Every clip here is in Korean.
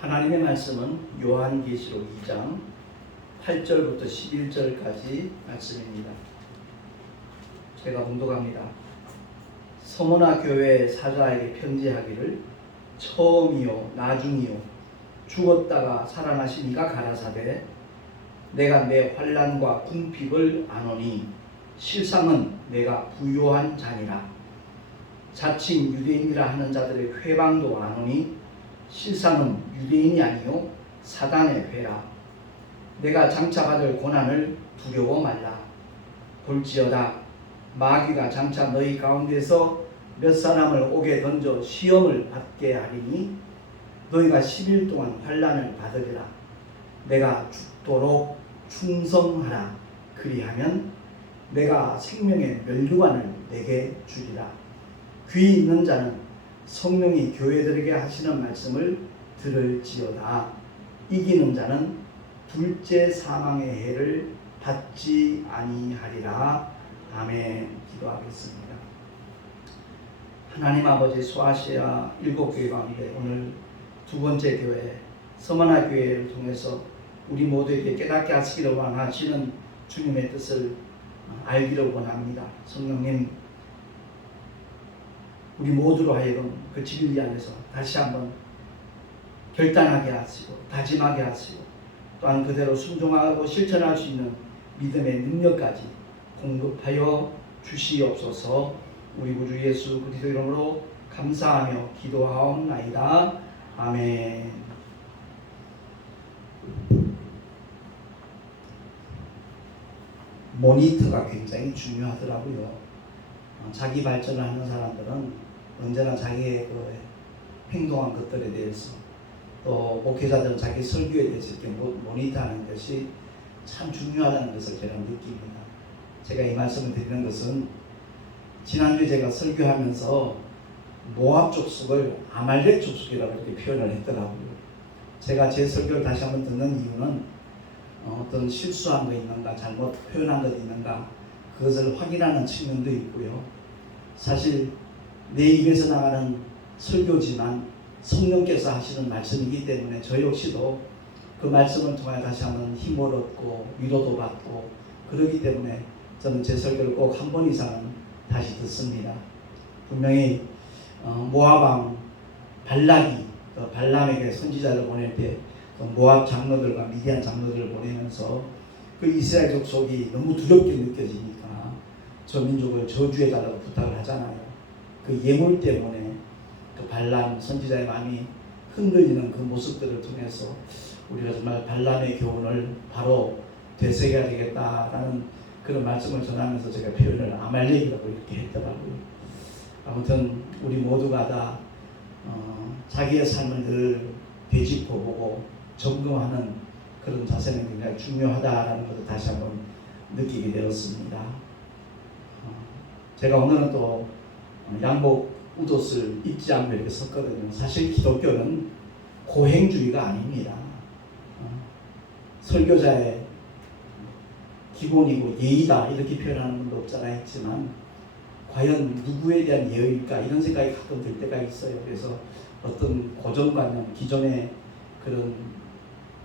하나님의 말씀은 요한계시록 2장 8절부터 11절까지 말씀입니다. 제가 봉독합니다. 서머나 교회 사자에게 편지하기를 처음이요 나중이요 죽었다가 살아나신 이가 가라사대 내가 내 환난과 궁핍을 아노니 실상은 내가 부요한 자니라. 자칭 유대인이라 하는 자들의 회방도 아노니 실상은 유대인이 아니요 사단의 회라. 내가 장차 받을 고난을 두려워 말라. 볼지어다 마귀가 장차 너희 가운데서 몇 사람을 옥에 던져 시험을 받게 하리니 너희가 10일 동안 환난을 받으리라. 내가 죽도록 충성하라. 그리하면 내가 생명의 멸류관을 내게 주리라. 귀 있는 자는 성령이 교회들에게 하시는 말씀을 들을지어다. 이기는 자는 둘째 사망의 해를 받지 아니하리라. 아멘. 기도하겠습니다. 하나님 아버지, 소아시아 7교회 가운데 오늘 두 번째 교회 서머나 교회를 통해서 우리 모두에게 깨닫게 하시기를 원하시는 주님의 뜻을 알기를 원합니다. 성령님, 우리 모두로 하여금 그 진리 안에서 다시 한번 결단하게 하시고 다짐하게 하시고 또한 그대로 순종하고 실천할 수 있는 믿음의 능력까지 공급하여 주시옵소서. 우리 구주 예수 그리스도 이름으로 감사하며 기도하옵나이다. 아멘. 모니터가 굉장히 중요하더라고요. 자기 발전을 하는 사람들은 언제나 자기의 그 행동한 것들에 대해서 또 목회자들은 자기 설교에 대해서 이렇게 모니터하는 것이 참 중요하다는 것을 제가 느낍니다. 제가 이 말씀을 드리는 것은 지난주에 제가 설교하면서 모압 족속을 아말렉 족속이라고 이렇게 표현을 했더라고요. 제가 제 설교를 다시 한번 듣는 이유는 어떤 실수한 거 있는가, 잘못 표현한 것 있는가, 그것을 확인하는 측면도 있고요. 사실 내 입에서 나가는 설교지만 성령께서 하시는 말씀이기 때문에 저 역시도 그 말씀을 통해 다시 한번 힘을 얻고 위로도 받고 그러기 때문에 저는 제 설교를 꼭 한 번 이상은 다시 듣습니다. 분명히 모압왕 발락이 발람에게 선지자를 보낼 때 모압 장로들과 미디안 장로들을 보내면서 그 이스라엘 족속이 너무 두렵게 느껴지니까 저 민족을 저주해달라고 부탁을 하잖아요. 그 예물 때문에 그 발람 선지자의 마음이 흔들리는 그 모습들을 통해서 우리가 정말 발람의 교훈을 바로 되새겨야 되겠다라는 그런 말씀을 전하면서 제가 표현을 아말렉이라고 이렇게 했더라고요. 아무튼 우리 모두가 다 자기의 삶을 늘 되짚어보고 점검하는 그런 자세는 굉장히 중요하다라는 것을 다시 한번 느끼게 되었습니다. 제가 오늘은 또 양복 웃옷을 입지 않고 이렇게 섰거든요. 사실 기독교는 고행주의가 아닙니다. 설교자의 기본이고 예의다 이렇게 표현하는 분도 없잖아 했지만 과연 누구에 대한 예의일까 이런 생각이 가끔 들 때가 있어요. 그래서 어떤 고정관념, 기존의 그런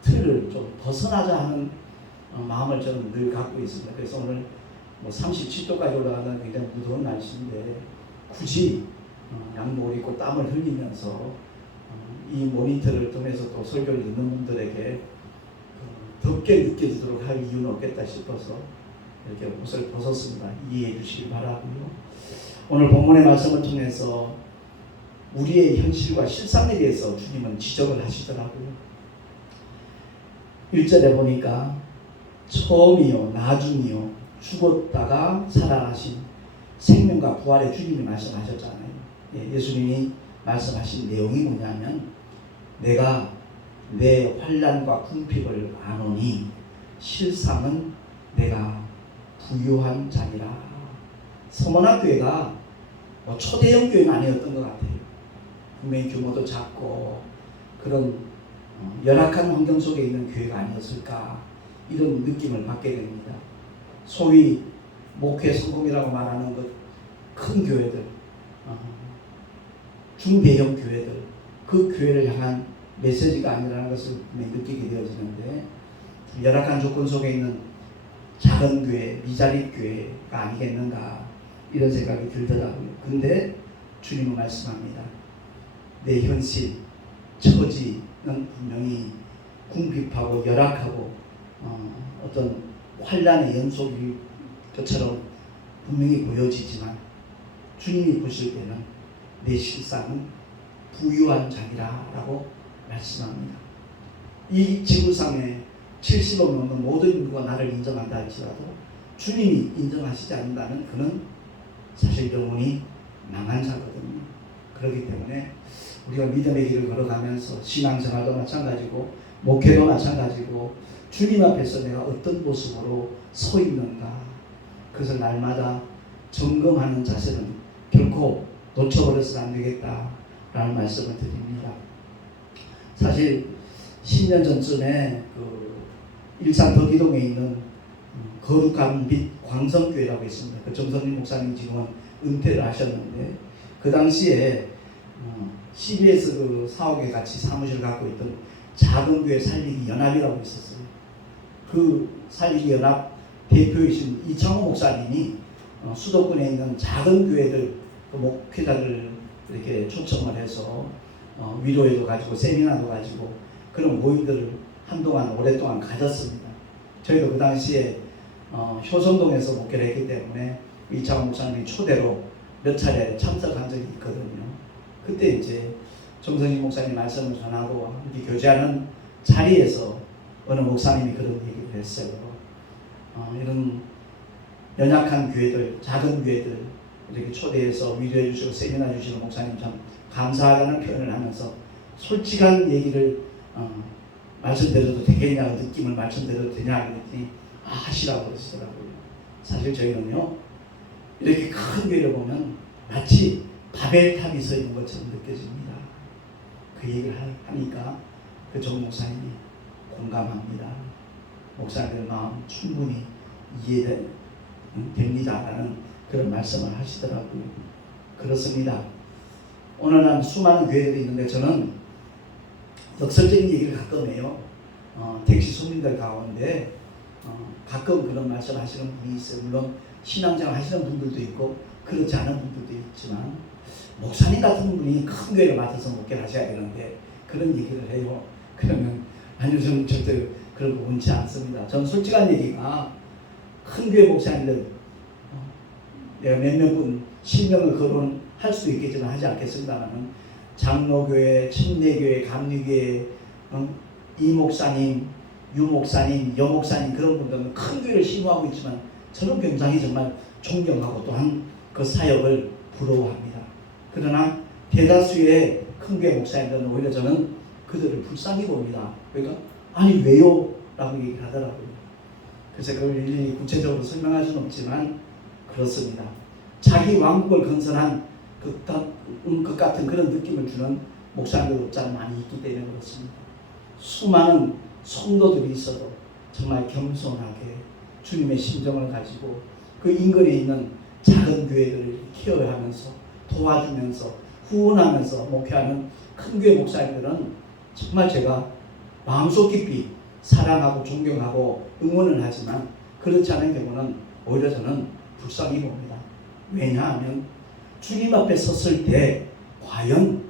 틀을 좀 벗어나자 하는 마음을 저는 늘 갖고 있습니다. 그래서 오늘 37도까지 올라가는 굉장히 무더운 날씨인데 굳이 양복을 입고 땀을 흘리면서 이 모니터를 통해서 또 설교를 듣는 분들에게 덥게 느껴지도록 할 이유는 없겠다 싶어서 이렇게 옷을 벗었습니다. 이해해 주시기 바라고요. 오늘 본문의 말씀을 통해서 우리의 현실과 실상에 대해서 주님은 지적을 하시더라고요. 1절에 보니까 처음이요 나중이요 죽었다가 살아나신 생명과 부활의 주님이 말씀하셨잖아요. 예수님이 말씀하신 내용이 뭐냐면 내가 내 환난과 궁핍을 아노니 실상은 내가 부요한 자니라. 서머나 교회가 초대형 교회는 아니었던 것 같아요. 분명히 규모도 작고 그런 열악한 환경 속에 있는 교회가 아니었을까 이런 느낌을 받게 됩니다. 소위 목회 성공이라고 말하는 그 큰 교회들, 중대형 교회들, 그 교회를 향한 메시지가 아니라는 것을 느끼게 되어지는데, 열악한 조건 속에 있는 작은 교회, 미자립 교회가 아니겠는가 이런 생각이 들더라고요. 근데 주님은 말씀합니다. 내 현실, 처지는 분명히 궁핍하고 열악하고 어떤 환란의 연속일 것처럼 분명히 보여지지만 주님이 보실 때는 내 실상은 부유한 자기라라고 말씀합니다. 이 지구상에 70억 넘는 모든 인구가 나를 인정한다 할지라도 주님이 인정하시지 않는다면 그는 사실 영혼이 망한 자거든요. 그렇기 때문에 우리가 믿음의 길을 걸어가면서 신앙생활도 마찬가지고 목회도 마찬가지고 주님 앞에서 내가 어떤 모습으로 서 있는가, 그것을 날마다 점검하는 자세는 결코 놓쳐버려서는 안 되겠다라는 말씀을 드립니다. 사실 10년 전쯤에 일산 덕이동에 있는 거룩한 빛 광성교회라고 있습니다. 그 정선민 목사님 지금은 은퇴를 하셨는데, 그 당시에 CBS 그 사옥에 같이 사무실을 갖고 있던 작은 교회 살리기 연합이라고 있었어요. 그 살리기 연합 대표이신 이창호 목사님이 수도권에 있는 작은 교회들 그 목회자들 이렇게 초청을 해서 위로회도 가지고 세미나도 가지고 그런 모임들을 한동안 오랫동안 가졌습니다. 저희도 그 당시에 효성동에서 목회를 했기 때문에 이창호 목사님이 초대로 몇 차례 참석한 적이 있거든요. 그때 이제 정성희 목사님 말씀을 전하고 이렇게 교제하는 자리에서 어느 목사님이 그런 얘기를 했어요. 이런 연약한 교회들, 작은 교회들 이렇게 초대해서 위로해 주시고 세미나 주시는 목사님 참 감사하다는 표현을 하면서 솔직한 얘기를 말씀드려도 되겠냐, 느낌을 말씀드려도 되냐 그랬더니 하시라고 그러시더라고요. 사실 저희는요, 이렇게 큰 교회를 보면 마치 바벨탑이 서 있는 것처럼 느껴집니다. 그 얘기를 하니까 그 정 목사님이 공감합니다. 목사님의 마음 충분히 이해됩니다라는 그런 말씀을 하시더라고요. 그렇습니다. 오늘 난 수많은 교회들이 있는데 저는 역설적인 얘기를 가끔 해요. 택시 손님들 가운데 가끔 그런 말씀 하시는 분이 있어요. 물론 신앙생활 하시는 분들도 있고 그렇지 않은 분들도 있지만, 목사님 같은 분이 큰 교회를 맡아서 목회를 하셔야 되는데 그런 얘기를 해요. 그러면 아니요, 저는 절대 그런 거 원치 않습니다. 저는 솔직한 얘기가, 큰 교회 목사님들 내가 몇몇 분 실명을 거론할 수도 있겠지만 하지 않겠습니다만, 장로교회, 침례교회, 감리교회, 이 목사님, 유 목사님, 여 목사님, 그런 분들은 큰 교회를 심호하고 있지만 저는 굉장히 정말 존경하고 또한 그 사역을 부러워합니다. 그러나 대다수의 큰 교회 목사님들은 오히려 저는 그들을 불쌍히 봅니다. 그러니까 아니 왜요? 라고 얘기를 하더라고요. 그래서 그걸 일일이 구체적으로 설명할 수는 없지만 그렇습니다. 자기 왕국을 건설한 것 같은 그런 느낌을 주는 목사님들 없잖아 많이 있기 때문에 그렇습니다. 수많은 성도들이 있어도 정말 겸손하게 주님의 심정을 가지고 그 인근에 있는 작은 교회들을 케어하면서 도와주면서 후원하면서 목회하는 큰 교회 목사님들은 정말 제가 마음속 깊이 사랑하고 존경하고 응원을 하지만, 그렇지 않은 경우는 오히려 저는 불쌍히 봅니다. 왜냐하면 주님 앞에 섰을 때 과연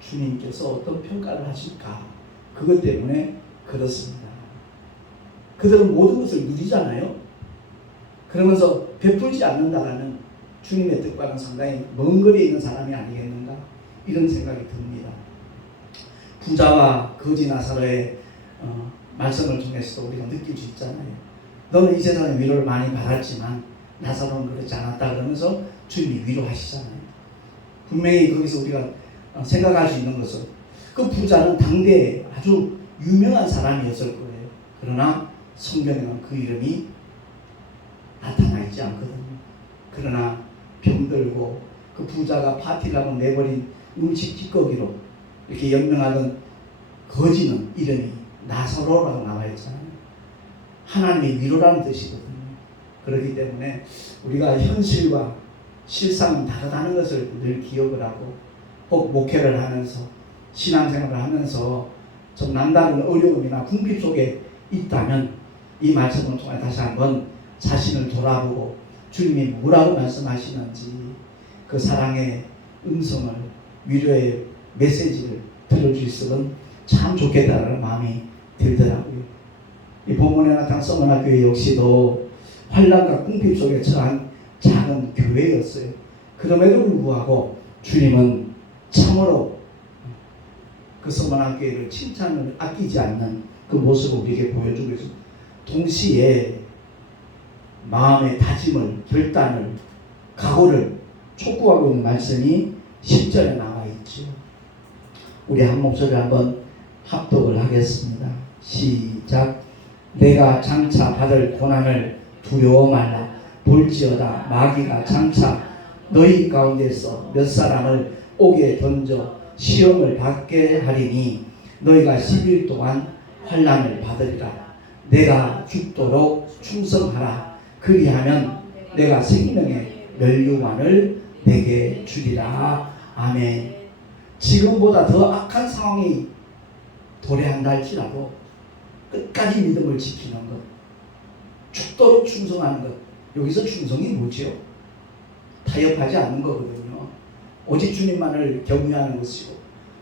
주님께서 어떤 평가를 하실까, 그것 때문에 그렇습니다. 그들은 모든 것을 누리잖아요. 그러면서 베풀지 않는다라는 주님의 뜻과는 상당히 먼 거리에 있는 사람이 아니겠는가, 이런 생각이 듭니다. 부자와 거지 나사로의 말씀을 통해서도 우리가 느낄 수 있잖아요. 너는 이 세상에 위로를 많이 받았지만 나사로는 그렇지 않았다 그러면서 주님이 위로하시잖아요. 분명히 거기서 우리가 생각할 수 있는 것은 그 부자는 당대에 아주 유명한 사람이었을 거예요. 그러나 성경에는 그 이름이 나타나 있지 않거든요. 그러나 병들고 그 부자가 파티를 하고 내버린 음식 찌꺼기로 이렇게 연명하던 거지는 이름이 나사로라고 나와 있잖아요. 하나님의 위로라는 뜻이거든요. 그렇기 때문에 우리가 현실과 실상은 다르다는 것을 늘 기억을 하고, 꼭 목회를 하면서 신앙생활을 하면서 좀 남다른 어려움이나 궁핍 속에 있다면 이 말씀을 통해 다시 한번 자신을 돌아보고 주님이 뭐라고 말씀하시는지 그 사랑의 음성을, 위로의 메시지를 들을 수 있으면 참 좋겠다는 마음이 들더라고요. 이 본문에 나타난 서머나 교회 역시도 환난과 궁핍 속에 처한 작은 교회였어요. 그럼에도 불구하고 주님은 참으로 그 서머나 교회를 칭찬을 아끼지 않는 그 모습을 우리에게 보여주고 있습니다. 동시에 마음의 다짐을, 결단을, 각오를 촉구하고 있는 말씀이 10절에 나와 있죠. 우리 한 목소리를 한번 합독을 하겠습니다. 시작. 내가 장차 받을 고난을 두려워 말라. 볼지어다 마귀가 장차 너희 가운데서 몇 사람을 옥에 던져 시험을 받게 하리니 너희가 10일 동안 환난을 받으리라. 내가 죽도록 충성하라. 그리하면 내가 생명의 면류관을 내게 주리라. 아멘. 지금보다 더 악한 상황이 도래한다 할지라도 끝까지 믿음을 지키는 것, 죽도록 충성하는 것. 여기서 충성이 뭐지요? 타협하지 않는 거거든요. 오직 주님만을 경외하는 것이고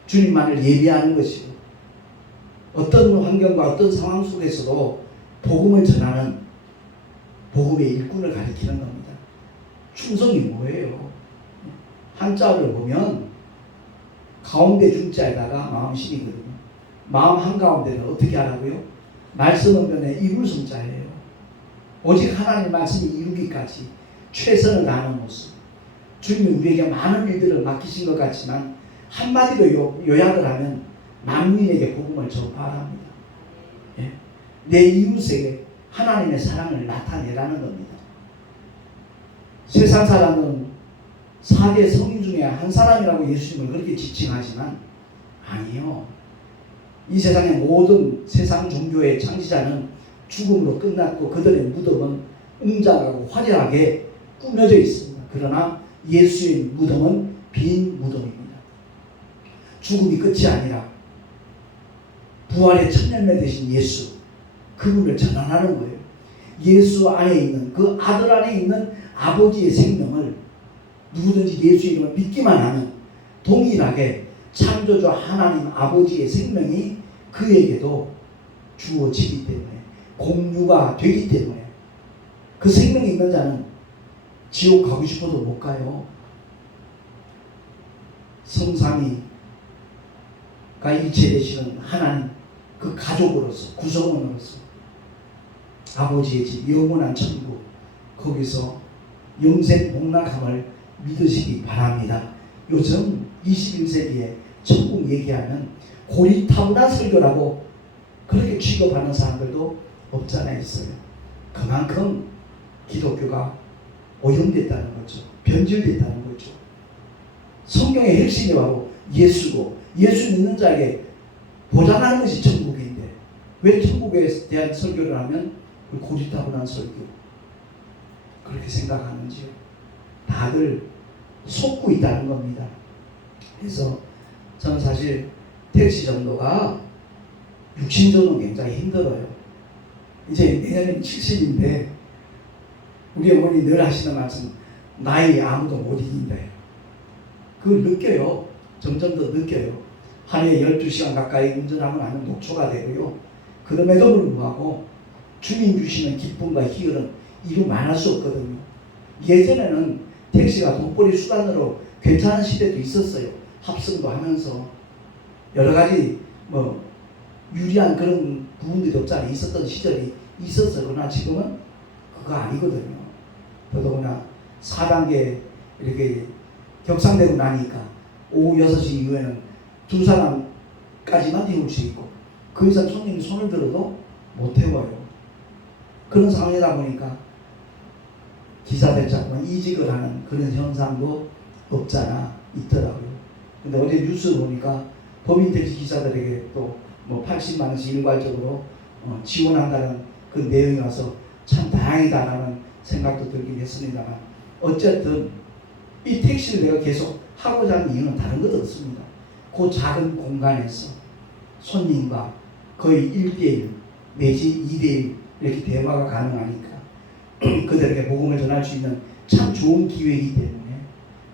주님만을 예비하는 것이고 어떤 환경과 어떤 상황 속에서도 복음을 전하는 복음의 일꾼을 가리키는 겁니다. 충성이 뭐예요? 한자를 보면 가운데 중자에다가 마음심이거든요. 마음 한가운데는 어떻게 하라고요? 말씀은 변에 이불성자예요. 오직 하나님 말씀이 이루기까지 최선을 다하는 모습. 주님이 우리에게 많은 일들을 맡기신 것 같지만 한마디로 요약을 하면 만민에게 복음을 전파합니다. 예? 내 이웃에게 하나님의 사랑을 나타내라는 겁니다. 세상 사람은 4대 성인 중에 한 사람이라고 예수님을 그렇게 지칭하지만 아니요. 이 세상의 모든 세상 종교의 창시자는 죽음으로 끝났고 그들의 무덤은 웅장하고 화려하게 꾸며져 있습니다. 그러나 예수의 무덤은 빈 무덤입니다. 죽음이 끝이 아니라 부활의 천년매 되신 예수, 그분을 전환하는 거예요. 예수 안에 있는, 그 아들 안에 있는 아버지의 생명을 누구든지 예수 이름을 믿기만 하면 동일하게 창조주 하나님 아버지의 생명이 그에게도 주어지기 때문에, 공유가 되기 때문에 그 생명이 있는 자는 지옥 가고 싶어도 못 가요. 성삼위가 일체 되시는 하나님, 그 가족으로서, 구성원으로서 아버지의 집, 영원한 천국, 거기서 영생 복락함을 믿으시기 바랍니다. 요즘 21세기에 천국 얘기하면 고리타분한 설교라고 그렇게 취급하는 사람들도 없잖아 있어요. 그만큼 기독교가 오염됐다는 거죠. 변질됐다는 거죠. 성경의 핵심이 바로 예수고, 예수 믿는 자에게 보장하는 것이 천국인데 왜 천국에 대한 설교를 하면 고리타분한 설교 그렇게 생각하는지요? 다들 속고 있다는 겁니다. 그래서 저는 사실 택시 정도가 육신적으로 굉장히 힘들어요. 이제 내년에 70인데 우리 어머니 늘 하시는 말씀, 나이 아무도 못 이긴대요. 그걸 느껴요. 점점 더 느껴요. 하루에 12시간 가까이 운전하고 나면 녹초가 되고요. 그럼에도 불구하고 주님 주시는 기쁨과 희열은 이루 말할 수 없거든요. 예전에는 택시가 돈벌이 수단으로 괜찮은 시대도 있었어요. 합성도 하면서 여러 가지 유리한 그런 부분들이 없잖아요. 있었던 시절이 있었어요. 그러나 지금은 그거 아니거든요. 더더구나 4단계 이렇게 격상되고 나니까 오후 6시 이후에는 두 사람까지만 태울 수 있고 그 이상 손님이 손을 들어도 못 태워요. 그런 상황이다 보니까 기사들 자꾸만 이직을 하는 그런 현상도 없잖아 있더라고요. 근데 어제 뉴스 보니까 법인 택시 기사들에게 또 80만 원씩 일괄적으로 지원한다는 그 내용이 와서 참 다행이다라는 생각도 들긴 했습니다만 어쨌든 이 택시를 내가 계속 하고자 하는 이유는 다른 것 없습니다. 그 작은 공간에서 손님과 거의 1대1 내지 2대1 이렇게 대화가 가능하니까 그들에게 복음을 전할 수 있는 참 좋은 기회이기 때문에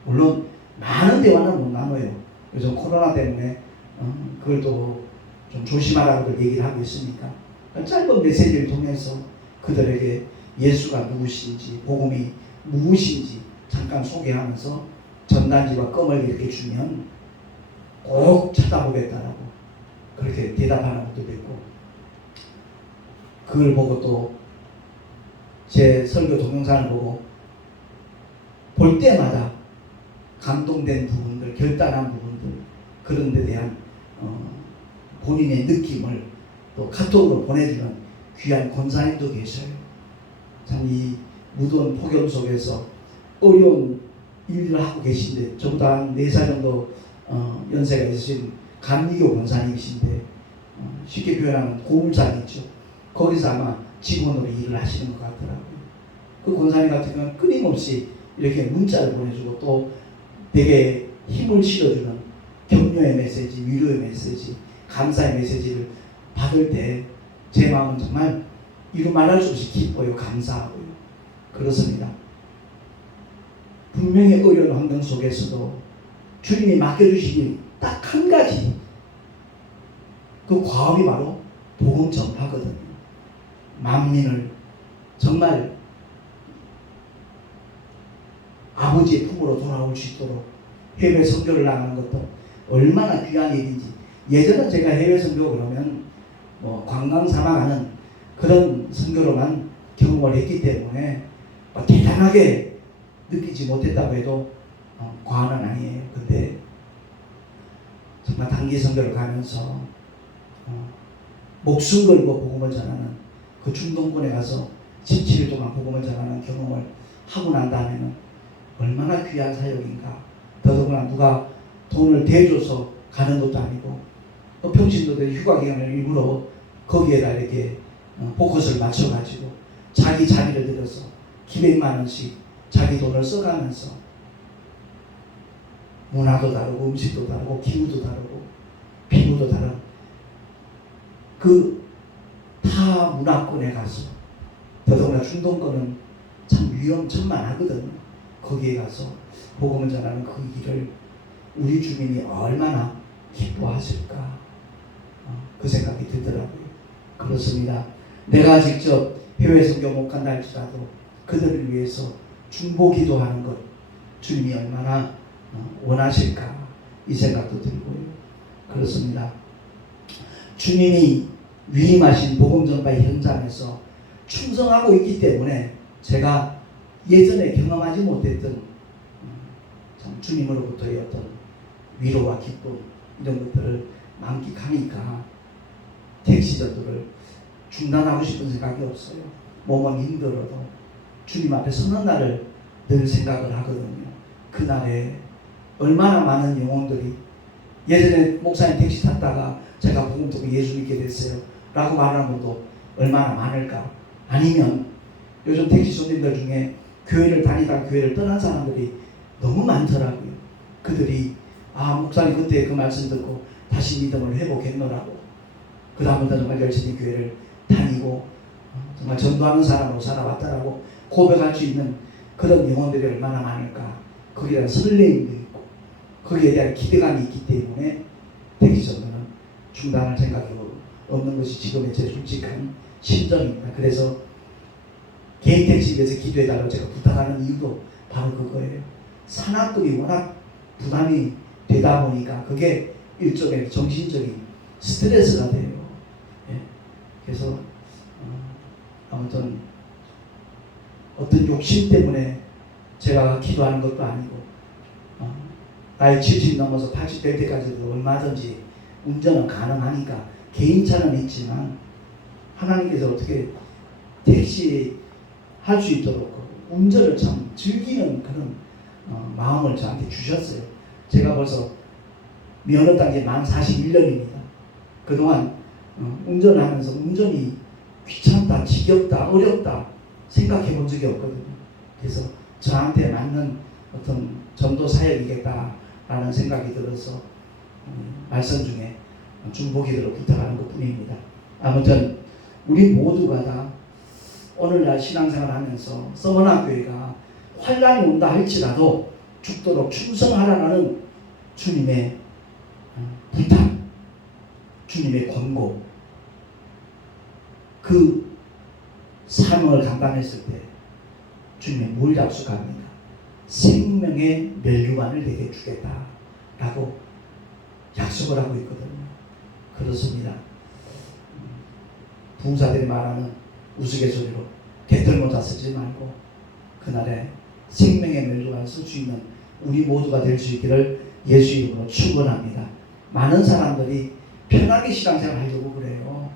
물론 많은 대화는 못 나눠요. 요즘 코로나 때문에 그걸 또 좀 조심하라고 얘기를 하고 있으니까 짧은 메시지를 통해서 그들에게 예수가 누구신지 복음이 무엇인지 잠깐 소개하면서 전단지와 껌을 이렇게 주면 꼭 찾아보겠다라고 그렇게 대답하는 것도 있고 그걸 보고 또 제 설교 동영상을 보고 볼 때마다 감동된 부분들, 결단한 부분들 그런 데 대한 본인의 느낌을 또 카톡으로 보내주는 귀한 권사님도 계셔요. 참 이 무더운 폭염 속에서 어려운 일을 하고 계신데 저보다 한 4살 정도 연세가 있으신 감리교 권사님이신데 쉽게 표현하면 고물상이죠. 거기서 아마 직원으로 일을 하시는 것 같더라고요. 그 권사님 같은 경우는 끊임없이 이렇게 문자를 보내주고 또 되게 힘을 실어주는 격려의 메시지, 위로의 메시지, 감사의 메시지를 받을 때 제 마음은 정말 이루 말할 수 없이 기뻐요. 감사하고요. 그렇습니다. 분명히 어려운 환경 속에서도 주님이 맡겨주시기 딱 한 가지 그 과업이 바로 복음 전파거든요. 만민을 정말 아버지의 품으로 돌아올 수 있도록 해외 선교를 나가는 것도 얼마나 귀한 일인지. 예전에 제가 해외 선교 그러면 뭐 관광 삼아가는 그런 선교로만 경험을 했기 때문에 대단하게 느끼지 못했다고 해도 과언은 아니에요. 근데 정말 단기 선교를 가면서 목숨 걸고 복음을 전하는 그 중동권에 가서 17일 동안 복음을 전하는 경험을 하고 난 다음에는 얼마나 귀한 사역인가. 더더구나 누가 돈을 대줘서 가는 것도 아니고 또 평신도들 휴가 기간을 일부러 거기에다 이렇게 포커스를 맞춰가지고 자기 자리를 들여서 기백만 원씩 자기 돈을 써가면서 문화도 다르고 음식도 다르고 기후도 다르고 피부도 다른 그 타 문화권에 가서 더더구나 중동권은 참 위험천만하거든요. 거기에 가서 복음을 전하는 그 일을 우리 주민이 얼마나 기뻐하실까 그 생각이 들더라고요. 그렇습니다. 내가 직접 해외 선교 못 간다 할지라도 그들을 위해서 중보 기도하는 것 주님이 얼마나 원하실까 이 생각도 들고요. 그렇습니다. 주님이 위임하신 복음 전파의 현장에서 충성하고 있기 때문에 제가 예전에 경험하지 못했던 참 주님으로부터의 어떤 위로와 기쁨 이런 것들을 만끽하니까 택시 전도를 중단하고 싶은 생각이 없어요. 몸은 힘들어도 주님 앞에 서는 날을 늘 생각을 하거든요. 그날에 얼마나 많은 영혼들이 예전에 목사님 택시 탔다가 제가 복음 듣고 예수 믿게 됐어요 라고 말하는 분도 얼마나 많을까. 아니면 요즘 택시 손님들 중에 교회를 다니다 교회를 떠난 사람들이 너무 많더라고요. 그들이 목사님 그때 그 말씀 듣고 다시 믿음을 회복했노라고 그 다음부터 정말 열심히 교회를 다니고 정말 전도하는 사람으로 살아왔다라고 고백할 수 있는 그런 영혼들이 얼마나 많을까. 거기에 대한 설레임도 있고 거기에 대한 기대감이 있기 때문에 택시 전도는 중단할 생각이 없는 것이 지금의 제 솔직한 심정입니다. 그래서 개인 택시에서 기도해달라고 제가 부탁하는 이유도 바로 그거예요. 산학금이 워낙 부담이 되다 보니까 그게 일종의 정신적인 스트레스가 돼요. 예. 그래서 아무튼 어떤 욕심 때문에 제가 기도하는 것도 아니고 나이 70 넘어서 80 될 때까지도 얼마든지 운전은 가능하니까 개인차는 있지만 하나님께서 어떻게 택시 할 수 있도록 운전을 참 즐기는 그런 마음을 저한테 주셨어요. 제가 벌써 면허 딴지 만 41년입니다. 그동안 운전을 하면서 운전이 귀찮다, 지겹다, 어렵다 생각해 본 적이 없거든요. 그래서 저한테 맞는 어떤 전도 사역이겠다라는 생각이 들어서 말씀 중에 중보기도로 부탁하는 것뿐입니다. 아무튼 우리 모두가 다 오늘날 신앙생활 하면서 서머나 교회가 환란이 온다 할지라도 죽도록 충성하라는 주님의 부탁, 주님의 권고, 그 사명을 감당했을 때 주님이 뭘 약속합니까? 생명의 면류관을 내게 주겠다라고 약속을 하고 있거든요. 그렇습니다. 부흥사들이 말하는 우스갯소리로 개털모자 쓰지 말고 그날에 생명의 면류관을 쓸 수 있는 우리 모두가 될 수 있기를 예수 이름으로 축원합니다. 많은 사람들이 편하게 신앙생활 하려고 그래요.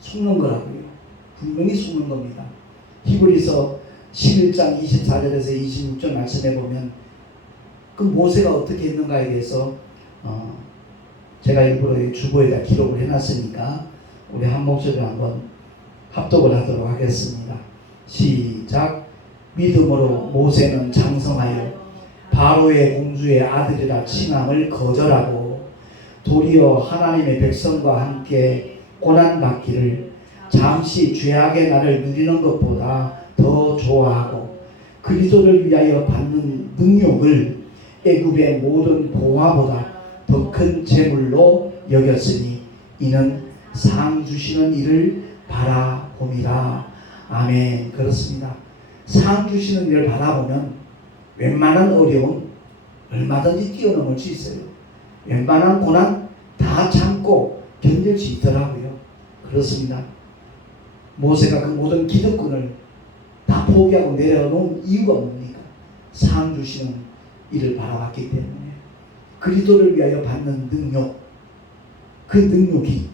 속는 거라고요. 분명히 속는 겁니다. 히브리서 11장 24절에서 26절 말씀해 보면 그 모세가 어떻게 했는가에 대해서 제가 일부러 주보에다 기록을 해놨으니까 우리 한 목소리로 한번 합독을 하도록 하겠습니다. 시작. 믿음으로 모세는 장성하여 바로의 공주의 아들이라 칭함을 거절하고 도리어 하나님의 백성과 함께 고난받기를 잠시 죄악의 날을 누리는 것보다 더 좋아하고 그리스도를 위하여 받는 능욕을 애굽의 모든 보화보다 더 큰 재물로 여겼으니 이는 상 주시는 이를 바라봄이라. 아멘. 그렇습니다. 상 주시는 이를 바라보면 웬만한 어려움 얼마든지 뛰어넘을 수 있어요. 웬만한 고난 다 참고 견딜 수 있더라고요. 그렇습니다. 모세가 그 모든 기득권을 다 포기하고 내려놓은 이유가 뭡니까? 상 주시는 이를 바라봤기 때문에 그리스도를 위하여 받는 능력, 그 능력이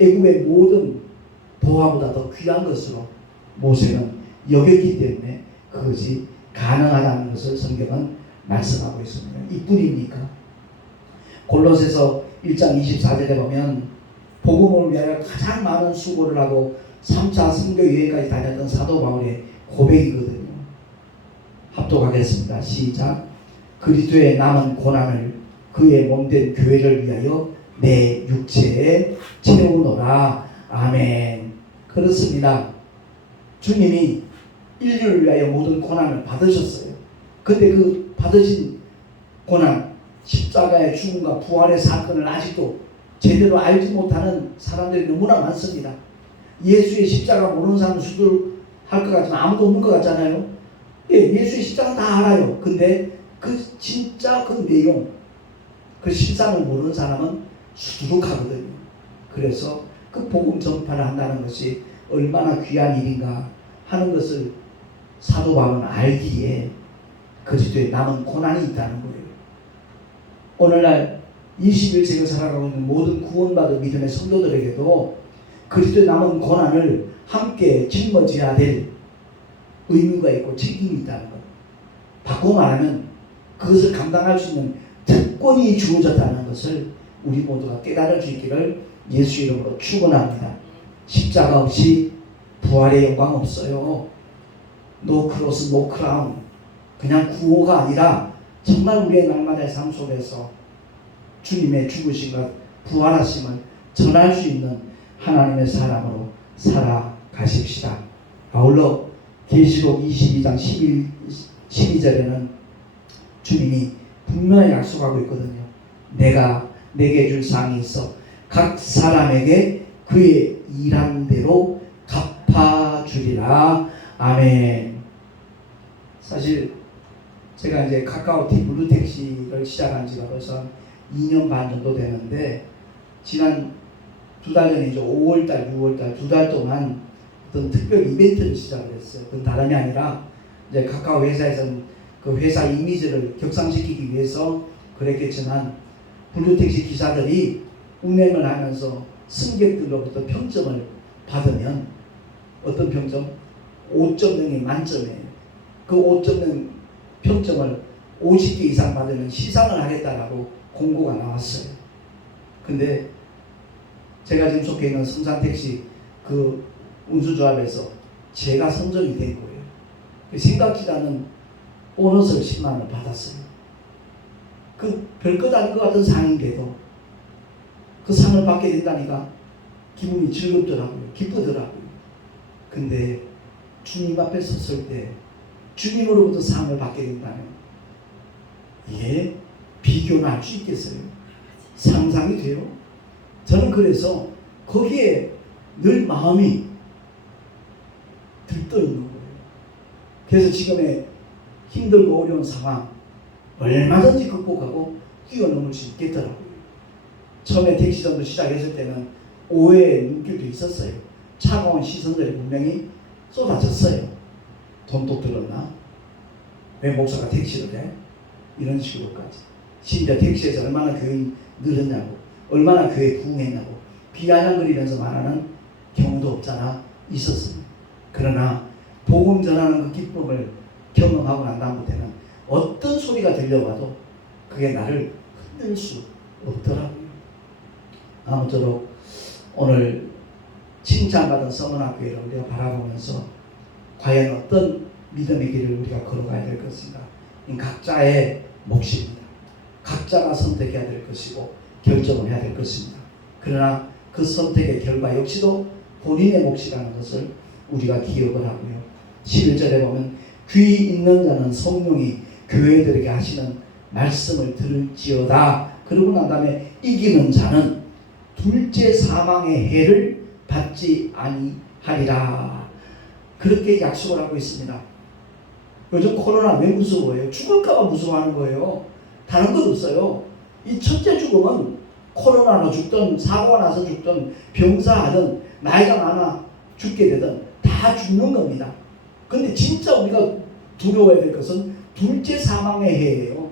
애굽의 모든 보화보다 더 귀한 것으로 모세는 여겼기 때문에 그것이 가능하다는 것을 성경은 말씀하고 있습니다. 이뿐입니까? 골로새서 1장 24절에 보면 복음을 위하여 가장 많은 수고를 하고 3차 선교 여행까지 다녔던 사도 바울의 고백이거든요. 합독하겠습니다. 시작. 그리스도의 남은 고난을 그의 몸된 교회를 위하여 내 육체에 채우노라. 아멘. 그렇습니다. 주님이 인류를 위하여 모든 고난을 받으셨어요. 근데 그 받으신 고난, 십자가의 죽음과 부활의 사건을 아직도 제대로 알지 못하는 사람들이 너무나 많습니다. 예수의 십자가 모르는 사람은 수두룩할 것 같지만 아무도 없는 것 같잖아요. 예, 예수의 십자가 다 알아요. 근데 그 진짜 그 내용, 그 실상을 모르는 사람은 수두룩하거든요. 그래서 그 복음 전파를 한다는 것이 얼마나 귀한 일인가 하는 것을 사도 바울은 알기에 그리스도에 남은 고난이 있다는 거예요. 오늘날 21세기를 살아가고 있는 모든 구원받은 믿음의 성도들에게도 그리스도에 남은 고난을 함께 짊어져야 될 의무가 있고 책임이 있다는 것. 바꾸고 말하면 그것을 감당할 수 있는 특권이 주어졌다는 것을 우리 모두가 깨달을 수 있기를 예수 이름으로 축원합니다. 십자가 없이 부활의 영광 없어요. 노 크로스 노 크라운. 그냥 구호가 아니라 정말 우리의 날마다의 삶 속에서 주님의 죽으심과 부활하심을 전할 수 있는 하나님의 사람으로 살아가십시다. 아울러 계시록 22장 12절에는 주님이 분명히 약속하고 있거든요. 내가 내게 줄 상이 있어 각 사람에게 그의 일한 대로 갚아주리라. 아멘. 사실 제가 이제 카카오티 블루택시를 시작한 지가 벌써 2년 반 정도 되는데 지난 2달 전이죠. 5월달, 6월달 2달 동안 어떤 특별 이벤트를 시작을 했어요. 그건 다름이 아니라 이제 카카오 회사에서는 그 회사 이미지를 격상시키기 위해서 그랬겠지만 블루택시 기사들이 운행을 하면서 승객들로부터 평점을 받으면 어떤 평점? 5.0이 만점이에요. 그 5.0 평점을 50개 이상 받으면 시상을 하겠다라고 공고가 나왔어요. 근데 제가 지금 속해 있는 성산택시 그 운수조합에서 제가 선정이 된 거예요. 생각지 않은 보너스를 10만 원을 받았어요. 그 별것 아닌 것 같은 상인데도 그 상을 받게 된다니까 기분이 즐겁더라고요. 기쁘더라고요. 근데 주님 앞에 섰을 때 주님으로부터 상을 받게 된다면 이게 비교는 할 수 있겠어요? 상상이 돼요? 저는 그래서 거기에 늘 마음이 들떠 있는 거예요. 그래서 지금의 힘들고 어려운 상황 얼마든지 극복하고 뛰어넘을 수 있겠더라고요. 처음에 택시전도 시작했을 때는 오해의 눈길도 있었어요. 차가운 시선들이 분명히 쏟아졌어요. 돈도 들었나? 왜 목사가 택시를 해? 이런 식으로까지. 심지어 택시에서 얼마나 교회 늘었냐고, 얼마나 교회 부흥했냐고 비아냥거리면서 말하는 경우도 없잖아. 있었어요. 그러나 복음 전하는 그 기쁨을 경험하고 난 다음부터는 어떤 소리가 들려와도 그게 나를 흔들 수 없더라고요. 아무쪼록 오늘 칭찬받은 서문학교회를 우리가 바라보면서 과연 어떤 믿음의 길을 우리가 걸어가야 될 것인가. 각자의 몫입니다. 각자가 선택해야 될 것이고 결정을 해야 될 것입니다. 그러나 그 선택의 결과 역시도 본인의 몫이라는 것을 우리가 기억을 하고요. 11절에 보면 귀 있는 자는 성령이 교회들에게 하시는 말씀을 들을지어다. 그러고 난 다음에 이기는 자는 둘째 사망의 해를 받지 아니하리라. 그렇게 약속을 하고 있습니다. 요즘 코로나 왜 무서워해요? 죽을까봐 무서워하는 거예요. 다른 것 없어요. 이 첫째 죽음은 코로나로 죽든 사고가 나서 죽든 병사하든 나이가 많아 죽게 되든 다 죽는 겁니다. 근데 진짜 우리가 두려워해야 될 것은 둘째 사망의 해예요.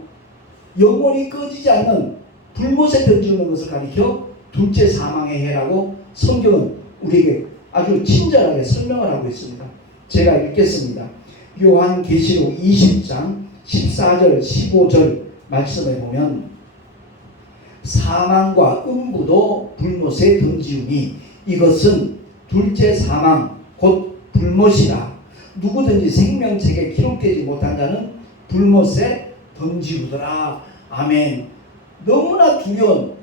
영원히 꺼지지 않는 불못에 던지는 것을 가리켜 둘째 사망의 해라고 성경은 우리에게 아주 친절하게 설명을 하고 있습니다. 제가 읽겠습니다. 요한계시록 20장 14절 15절 말씀에 보면 사망과 음부도 불못에 던지우니 이것은 둘째 사망 곧 불못이라. 누구든지 생명책에 기록되지 못한 자는 불못에 던지우더라. 아멘. 너무나 두려운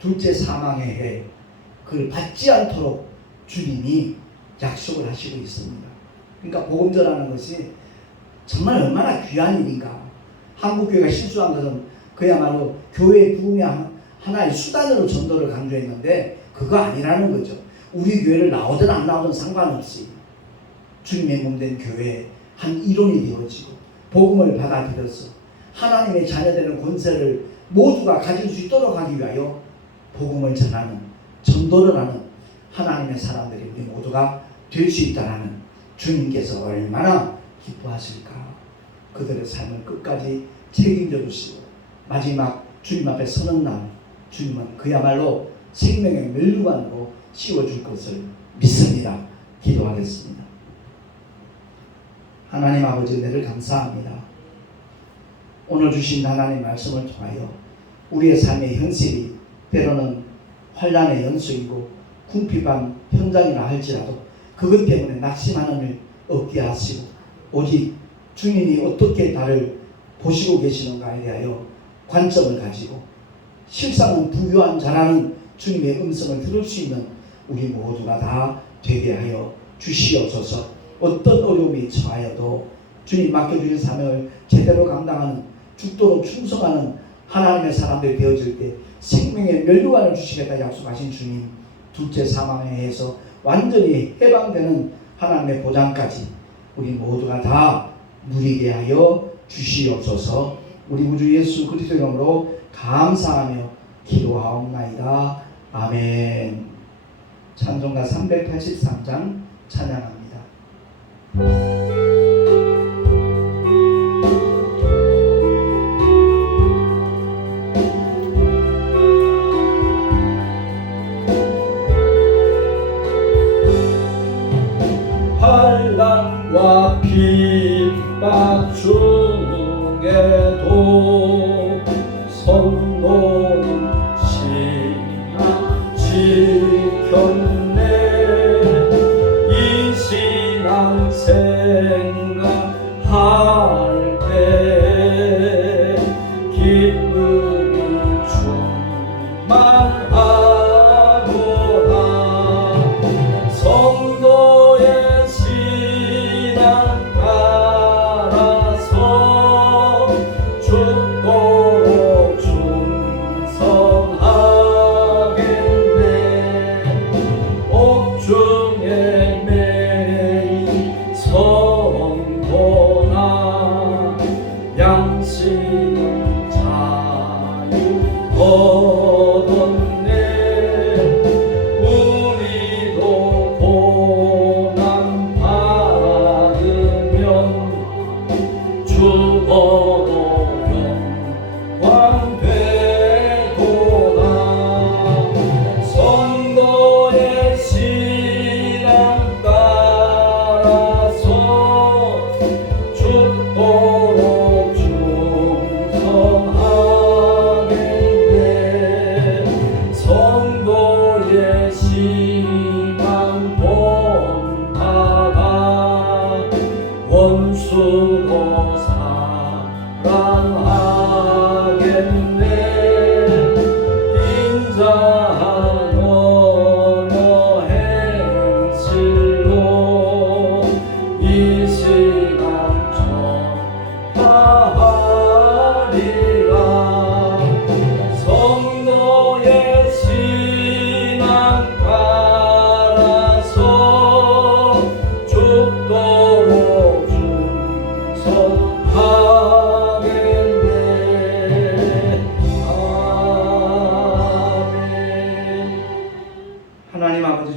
둘째 사망의 해, 그걸 받지 않도록 주님이 약속을 하시고 있습니다. 그러니까 복음 전하는 것이 정말 얼마나 귀한 일인가. 한국교회가 실수한 것은 그야말로 교회의 부흥의 하나의 수단으로 전도를 강조했는데 그거 아니라는 거죠. 우리 교회를 나오든 안 나오든 상관없이 주님의 몸된 교회의 한 일원이 되어지고 복음을 받아들여서 하나님의 자녀되는 권세를 모두가 가질 수 있도록 하기 위하여 복음을 전하는, 전도를 하는 하나님의 사람들이 우리 모두가 될 수 있다는 주님께서 얼마나 기뻐하실까. 그들의 삶을 끝까지 책임져 주시고 마지막 주님 앞에 서는 날 주님은 그야말로 생명의 멸류관으로 씌워줄 것을 믿습니다. 기도하겠습니다. 하나님 아버지, 은혜를 감사합니다. 오늘 주신 하나님의 말씀을 통하여 우리의 삶의 현실이 때로는 환난의 연속이고 궁핍한 현장이라 할지라도 그것 때문에 낙심하는 일 없게 하시고 오직 주님이 어떻게 나를 보시고 계시는가에 대하여 관점을 가지고 실상은 부유한 자라는 주님의 음성을 들을 수 있는 우리 모두가 다 되게 하여 주시옵소서. 어떤 어려움이 처하여도 주님 맡겨주신 사명을 제대로 감당하는, 죽도록 충성하는 하나님의 사람들이 되어질 때 생명의 멸류관을 주시겠다 약속하신 주님, 둘째 사망에 의해서 완전히 해방되는 하나님의 보장까지 우리 모두가 다 누리게 하여 주시옵소서. 우리 구주 예수 그리스도의 이름으로 감사하며 기도하옵나이다. 아멘. 찬송가 383장 찬양합니다. 환난과 핍박 중에도 성도는 신앙 지켰네. 이 신앙 생각할 때 기쁨이 충만하네.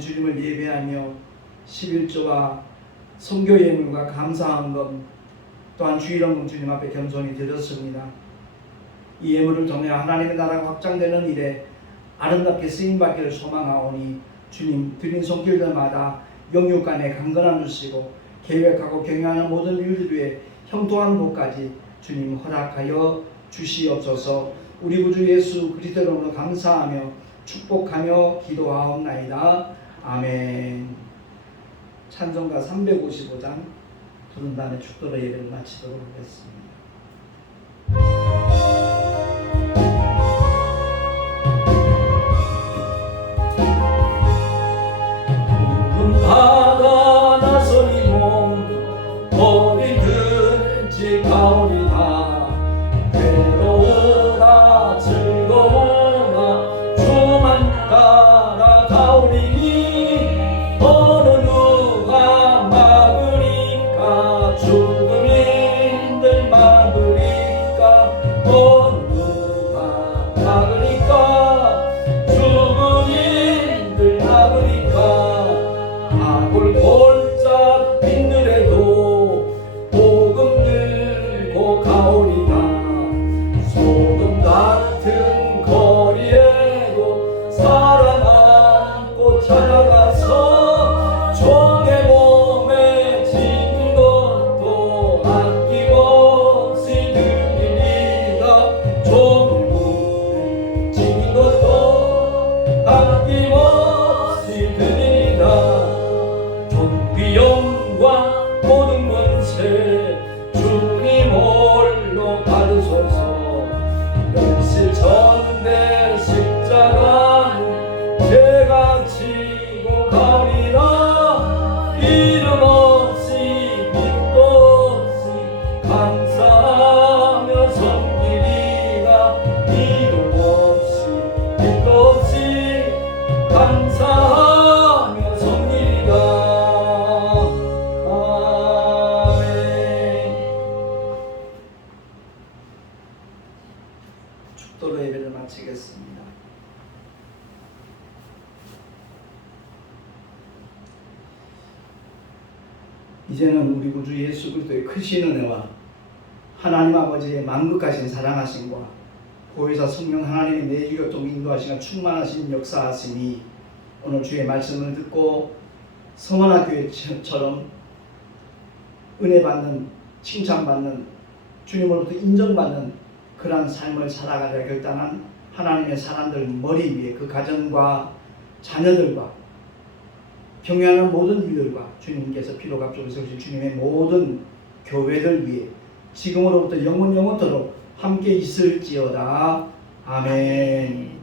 아버지 주님을 예배하며 11조와 선교 예물과 감사헌금 또한 주일헌금 주님 앞에 겸손히 드렸습니다. 이 예물을 통해 하나님의 나라가 확장되는 일에 아름답게 쓰임받기를 소망하오니 주님 드린 손길들마다 영육간에 강건함 주시고 계획하고 경영하는 모든 일들 위해 형통한 복까지 주님 허락하여 주시옵소서. 우리 구주 예수 그리스도로 감사하며 축복하며 기도하옵나이다. 아멘. 찬송가 355장 부른 다음에 축도로 예배를 마치도록 하겠습니다. 바다 나서리 몸 어디든지 가오리다. 괴로우나 즐거우나 주만 따라가오리니 어느 누가 막으리까 죽음인들 막으리까 어느 누가 막으리까 죽음인들 막으리까 골짝 빈들에도 복음 들고 가오리다. 소금 같은 거리에도 살아남고 찾아가서 종의 몸에 지닌 것도 아낌없이 드리리다. 종의 몸에 지닌 것도 아낌없이 드리리다. 영광 모든 권세 주님 홀로 받으소서. 멸실 전대 십자가는 제가 지고 가리라. 이름 없이 믿고 없이 감사하며 섬기리라. 이름 없이 믿고 없이 감사하며 섬기리라. 축도로 예배를 마치겠습니다. 이제는 우리 구주 예수 그리스도의 크신 은혜와 하나님 아버지의 만극하신 사랑하심과 보혜사 성령 하나님의 내주교통 인도하시며 충만하신 역사하심이 오늘 주의 말씀을 듣고 성원아 교회처럼 은혜 받는 칭찬받는 주님으로부터 인정받는 그러한 삶을 살아가려 결단한 하나님의 사람들 머리 위에 그 가정과 자녀들과 경영하는 모든 일들과 주님께서 피로 값주고 세우신 주님의 모든 교회들 위에 지금으로부터 영원토록 함께 있을지어다. 아멘.